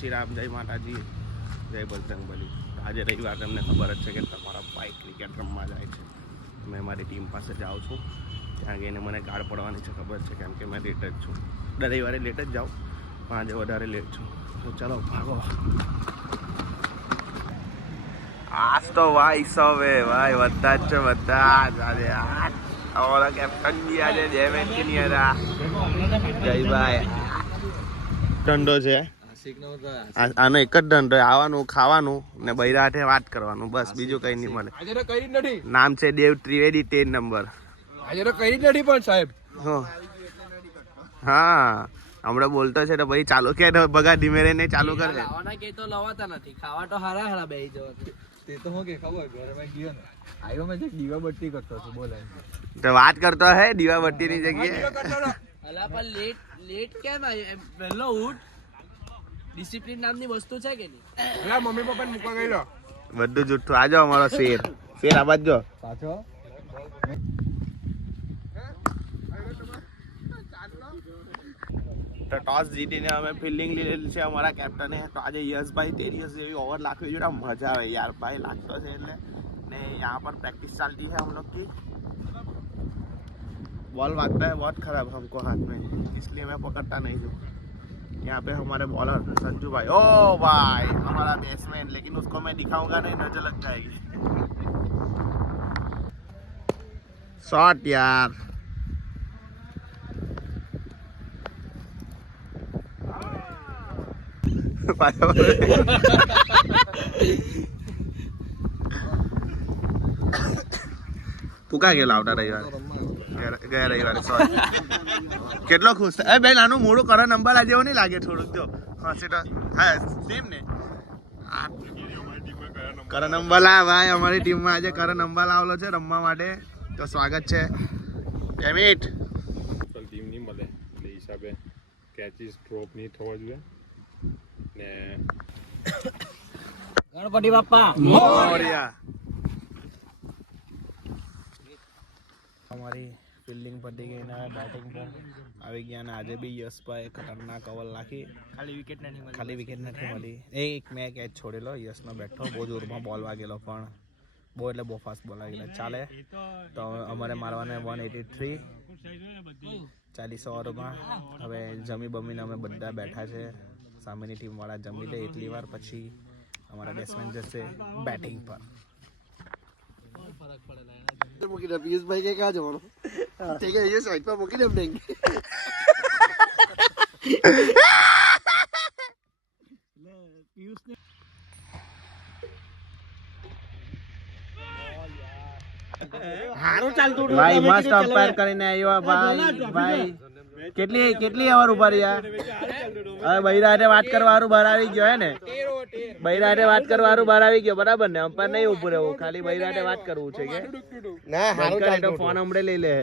શ્રી રામ, જય માતાજી, જય બજરંગબલી. આજે રવિવાર તમને ખબર જ છે કે તમારા ભાઈ ક્રિકેટ રમવા જાય છે. મેં મારી ટીમ પાસે જાઉં છું. ત્યાં ગઈને મને ગાળ પડવાની છે, ખબર છે, કેમ કે મેં લેટ જ છું. દર રવિવારે લેટ જ જાઉં, પણ આજે વધારે લેટ છું. તો ચાલો ભાગો. આજ તો ભાઈ સવે ભાઈ બધા જ છે, બધા જ. આજે અમારા કેપ્ટન બી આજે 2 મેચ ની હતા. જયભાઈ દંડો છે, આનો એક જ દંડો, આવવાનું, ખાવાનું ને બૈરા હાથે વાત કરવાનું, બસ બીજું કઈ નહીં મળે. નામ છે દેવ ત્રિવેદી, 13 નંબર. આજે તો કઈ નથી પણ સાહેબ. હા હમણાં બોલતો છે તો ભાઈ ચાલુ કે બગા ધીમે રહીને ચાલુ કરે. લાવવાના કે તો લવાતા નથી, ખાવા તો હારા હારા બેહી જવા. તે તો હું કે ખબર ઘરમાં ગયો ને આવ્યો મેં દીવા બત્તી કરતો છું. બોલે તો વાત કરતો હે દીવા બત્તી ની જગ્યાએ. અલા પણ લેટ કેમ વહેલો ઉઠ. ડિસિપ્લિન નામની વસ્તુ છે કે નહીં? અલા મમ્મી પપ્પા ને મૂકવા ગયેલો. બધું જુઠ્ઠું. આજો અમારો શેર આ બાજુ પાછો તો ટોસ જીતીને અમે ફિલ્ડિંગ લીધેલી છે અમારા કેપ્ટને. તો આજે યશભાઈ 13 જેવી ઓવર લાખવી જોઈએ, મજા આવે યાર. ભાઈ લાગતો છે એટલે ને यहाँ पर प्रैक्टिस चलती है हम लोग की. बॉल भागता है बहुत खराब हमको हाथ में, इसलिए मैं पकड़ता नहीं हूँ. यहाँ पे हमारे बॉलर संजू भाई, ओ भाई हमारा बैट्समैन, लेकिन उसको मैं दिखाऊंगा नहीं, नजर लग जाएगी. शॉट यार. તું ક્યાં ગયેલા આવતા રવિવારે? ગયા રવિવારે સોરી. કેટલો ખુશ થાય બેન. આનું મોડું કરણ અંબાલા જેવું નહીં લાગે થોડુંક? જો હા સેટ હા સેમ ને. કરણ અંબાલા ભાઈ અમારી ટીમમાં આજે કરણ અંબાલા આવેલો છે રમવા માટે, તો સ્વાગત છે. એમિટ ટીમ નહીં મળે એટલે હિસાબે કેચીસ ડ્રોપ નહીં થવા જોઈએ ને. ગણપતિ બાપ્પા મોરયા. અમારી ફિલ્ડિંગ પતી ગઈ ને બેટિંગ પર આવી ગયા ને આજે બી યશભાઈ ખતરનાક ઓવર નાખી. ખાલી વિકેટ નથી મળી. એક મેં કેચ છોડેલો, યશનો બેઠો, બહુ જોરમાં બોલ વાગેલો, પણ બહુ એટલે બહુ ફાસ્ટ બોલ વાગેલા. ચાલે તો અમારે મારવાને 183 40 ઓવરમાં. હવે જમી બમીને અમે બધા બેઠા છે. સામેની ટીમવાળા જમી લે એટલી વાર, પછી અમારા બેટ્સમેન જશે બેટિંગ પર. મૂકીને પિયુષભાઈ કે ક્યાં જવાનું? ઠીક છે, એ સાઈડ પર મૂકીને એમ નહીં. ભાઈ મસ્ત અમ્પાયર કરીને આવ્યો ભાઈ. કેટલી ઓવર ઉપર યાર. હવે બૈરાટે વાત કરવાનું બહાર આવી ગયો હે ને? બૈરાટે વાત કરવાનું બહાર આવી ગયો, બરાબર ને? અમ્પાયર નહીં ઉભું રહેવું, ખાલી બૈરાટે વાત કરવું છે કે ના. ફોન હમણાં લઈ લે.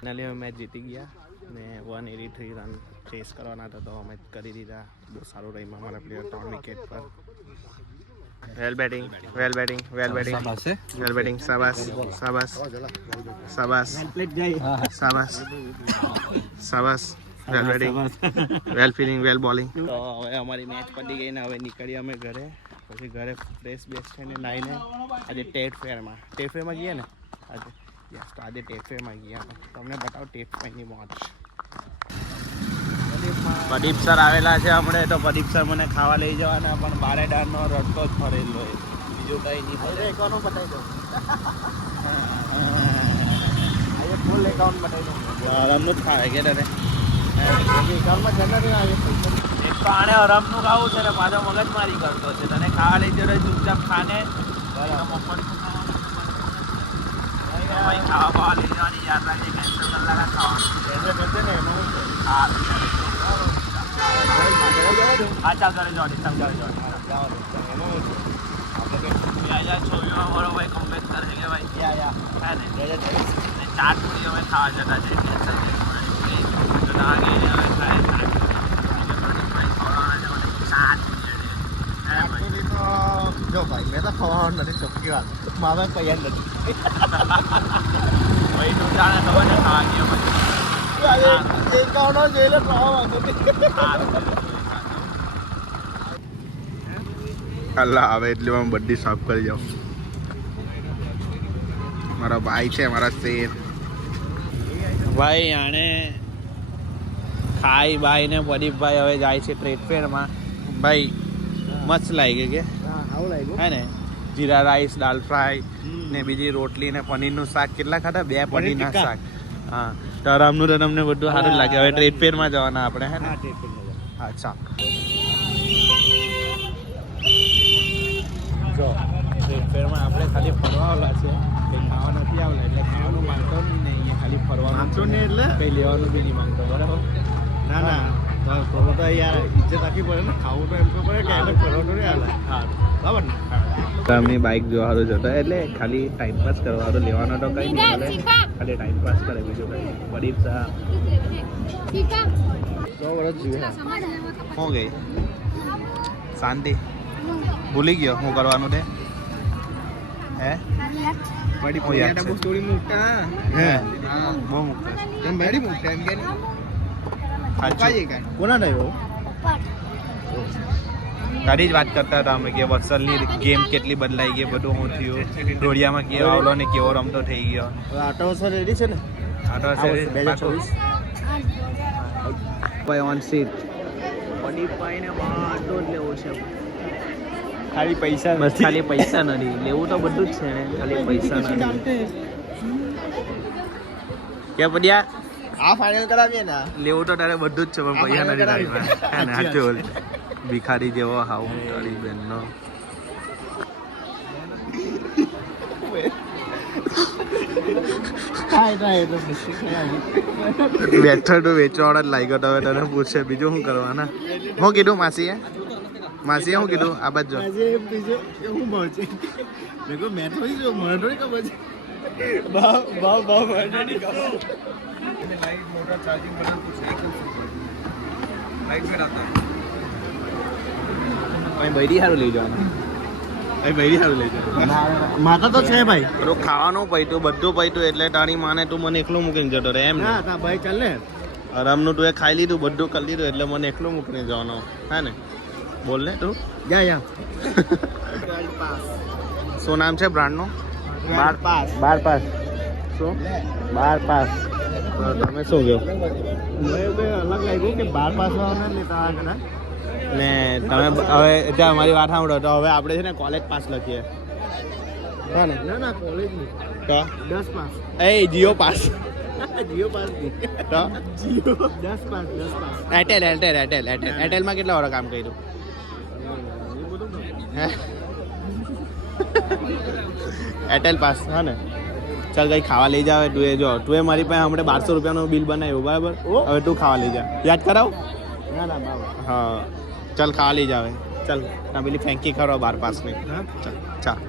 ફાઇનલી અમે મેચ જીતી ગયા ને 183 રન ચેસ કરવાના હતા, તો અમે કરી દીધા. બહુ સારું રહ્યું અમારા પ્લેયર, 3 વિકેટ પર. વેલ બેટિંગ. શાબાશ. વેલ બેટિંગ, વેલ ફિલિંગ, વેલ બોલિંગ. તો હવે અમારી મેચ પતી ગઈ ને હવે નીકળી અમે ઘરે. પછી ઘરે ફ્રેશ બેસ થઈને નાહીને આજે ટેટ ફેરમાં ગયા ને આજે. યસ, તો આજે ટેટ ફેરમાં ગયા. તમને બતાવો ટેટ ફેરની મોજ. પ્રદીપ સર આવેલા છે હમણાં, તો પ્રદીપ સર મને ખાવા લઈ જવાના, પણ બારે ડાળનો રડતો જ ફરેલો હોય, બીજું કંઈ નહીં. એકાઉન્ટ બતાવી દો. ફૂલ એકાઉન્ટ બતાવી દો. આરામનું જ ખાવે કે તને એકાઉન્ટમાં જનરલ આવે. એક તો આને આરામનું ખાવું છે ને પાછો મગજમારી કરતો છે. તને ખાવા લઈ જતો ચૂપચાપ ખાને. ભાઈ ખાવા લઈ જવાની યાદ રાખજે. કેન્સલ કલાક ખાવાનું. હા ચાલ કરે જવાની. છોકરીઓ મારો ભાઈ કમ્પેર કરે કે ભાઈ ચાટ પૂરી અમે ખાવા જતા છે. જો ભાઈ મેં તો ખવાનું નથી, ચોખ્ખી વાત. મારે પૈયા નથી ભાઈ. તું જાણે ખબર છે ખાવા ગયા પછી એકાઉન્ટ જોઈ લે. અલ્લા આવે એટલે હું બધી સાફ કરી જાઉં. મારા ભાઈ છે, મારા શેર ભાઈ. આને ખાઈ ભાઈ ને પ્રદીપભાઈ હવે જાય છે ટ્રેડ ફેરમાં. ભાઈ મસ્ત લાગી કે હે ને? જીરા રાઈસ, દાલ ફ્રાય ને બીજી રોટલી ને પનીરનું શાક. કેટલા ખાધા? 2 પનીરના શાક. હા, તો આરામનું તો તમને બધું સારું જ લાગે. હવે ટ્રેડ ફેરમાં જવાના આપણે, હે ને? અચ્છા, જો ટ્રેડ ફેરમાં આપણે ખાલી ફરવા આવલા છે, કંઈ ખાવા નથી આવલા. એટલે ખાવાનું માંગતો નહીં ને, અહીંયા ખાલી ફરવાનું માંગતો નહીં, એટલે કંઈ લેવાનું બી નહીં માંગતો. બરાબર? ના ના, તો યાર ઇજ્જત રાખવી પડે ને. ખાવું તો એમ તો પડે કે એને ફરવાનું નહીં આવે. હા, બરાબર ને? આમની બાઇક જોવાનું જતો એટલે ખાલી ટાઈમ પાસ કરવાનો, લેવાનો તો કંઈ નહીં મળે, ખાલી ટાઈમ પાસ કરે, બીજું કંઈ. પ્રદીપ શાહ 100 વર્ષ જોઈએ. શું ગઈ શાંતિ? ભૂલી ગયો શું કરવાનું તે? હે બહુ મોટા હે? બહુ મોટા. કોના થયો? તારી જ વાત કરતા હતા અમે કે વત્સલની ગેમ કેટલી બદલાઈ ગઈ, બધું શું થયું, ઢોળિયામાં કેવો આવલો ને કેવો રમતો થઈ ગયો. આટો વર્ષ રેડી છે ને? આટો વર્ષ 2024 ઓન સીટ. પ્રદીપભાઈને બાટો જ લેવો છે. ખાલી પૈસા, બસ ખાલી પૈસા નથી. લેવું તો બધું જ છે ને, ખાલી પૈસા નથી. કે પડ્યા આ ફાઇનલ કરાવીએ ને? લેવું તો તારે બધું જ છે, પણ પૈસા નથી તારી પાસે. હે ને? સાચું બોલ. ભિખારી જેવો હાવ તારી બેનનો. બેઠો તો વેચવાવાળા જ લાગ્યો તો. હવે તને પૂછે બીજું શું કરવાના? શું કીધું માસીએ? માસીએ શું કીધું? આ બાજુ બૈરી સારું લઈ જવાનું. માતા તો છે ભાઈ. ખાવાનું પૈતું, બધું પૈતું, એટલે તારી માને તું મને એકલું મૂકીને જતો રહે એમ ને? ભાઈ ચાલ ને, આરામનું તું એ ખાઈ લીધું, બધું કરી લીધું, એટલે મને એકલું મૂકીને જવાનો, હે ને? બોલ ને તું. જા શું નામ છે બ્રાન્ડનું? 12 પાસ. શું 12 પાસ? તમે શું કહો? અલગ લાગ્યું કે 12 પાસ લેતા ને તમે હવે ત્યાં મારી વાત સાંભળો તો હવે આપણે છે ને કોલેજ પાસ લખીએ. ના કોલેજ નહીં તો 10 પાસ. એ જીઓ પાસ. જીઓ પાસ તો જીઓ 10 પાસ. એરટેલમાં કેટલા વાર કામ કર્યું? Airtel pass. હા ને? ચાલ કઈ ખાવા લઈ જાવ. તું એ જો, તું એ મારી પાસે હમણાં 1200 રૂપિયાનું બિલ બનાવ્યું, બરાબર? હવે તું ખાવા લઈ જા. યાદ કરાવ? હા ચાલ ખાવા લઈ જાવે. ચાલ ના પેલી ફેંકી ખરો 12 પાસની. ચાલ ચાલ.